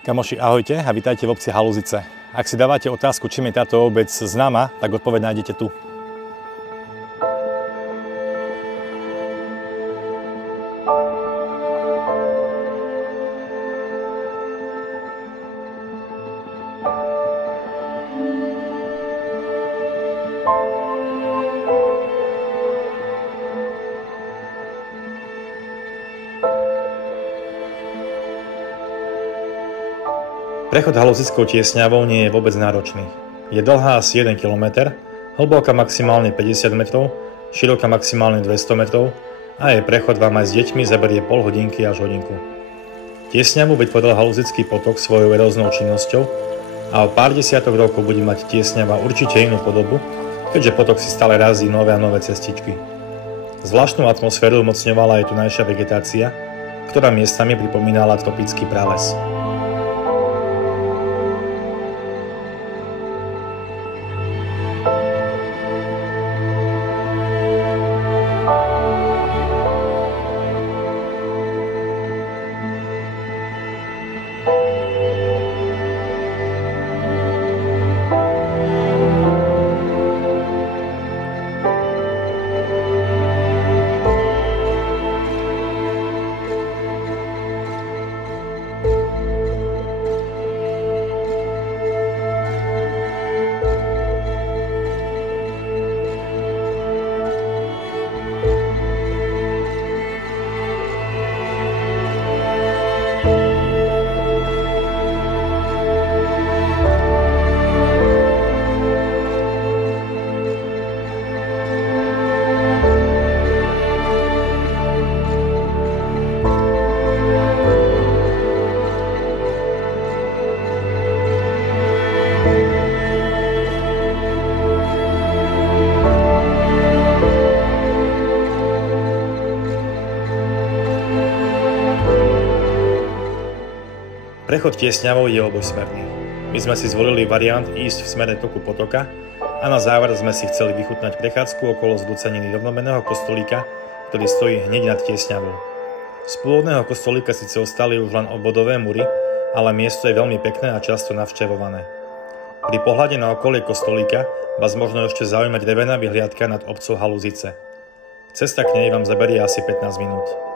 Kamoši, ahojte a vítajte v obci Halúzice. Ak si dávate otázku, čím je táto obec známa, tak odpoveď nájdete tu. Prechod Halúzickou tiesňavou nie je vôbec náročný. Je dlhá asi 1 km, hlboká maximálne 50 metrov, široká maximálne 200 metrov a jej prechod vám aj s deťmi zaberie pol hodinky až hodinku. Tiesňavu vytvoril Halúzický potok svojou eróznou činnosťou a o pár desiatok rokov bude mať tiesňava určite inú podobu, keďže potok si stále razí nové a nové cestičky. Zvláštnu atmosféru umocňovala aj tunajšia vegetácia, ktorá miestami pripomínala tropický prales. Prechod tiesňavou je obojsmerný. My sme si zvolili variant ísť v smere toku potoka a na záver sme si chceli vychutnať prechádzku okolo zľuceniny rovnomenného kostolíka, ktorý stojí hneď nad tiesňavou. Z pôvodného kostolíka síce ostali už len obvodové múry, ale miesto je veľmi pekné a často navštevované. Pri pohľade na okolie kostolíka vás možno ešte zaujímať drevená vyhliadka nad obcov Halúzice. Cesta k nej vám zaberie asi 15 minút.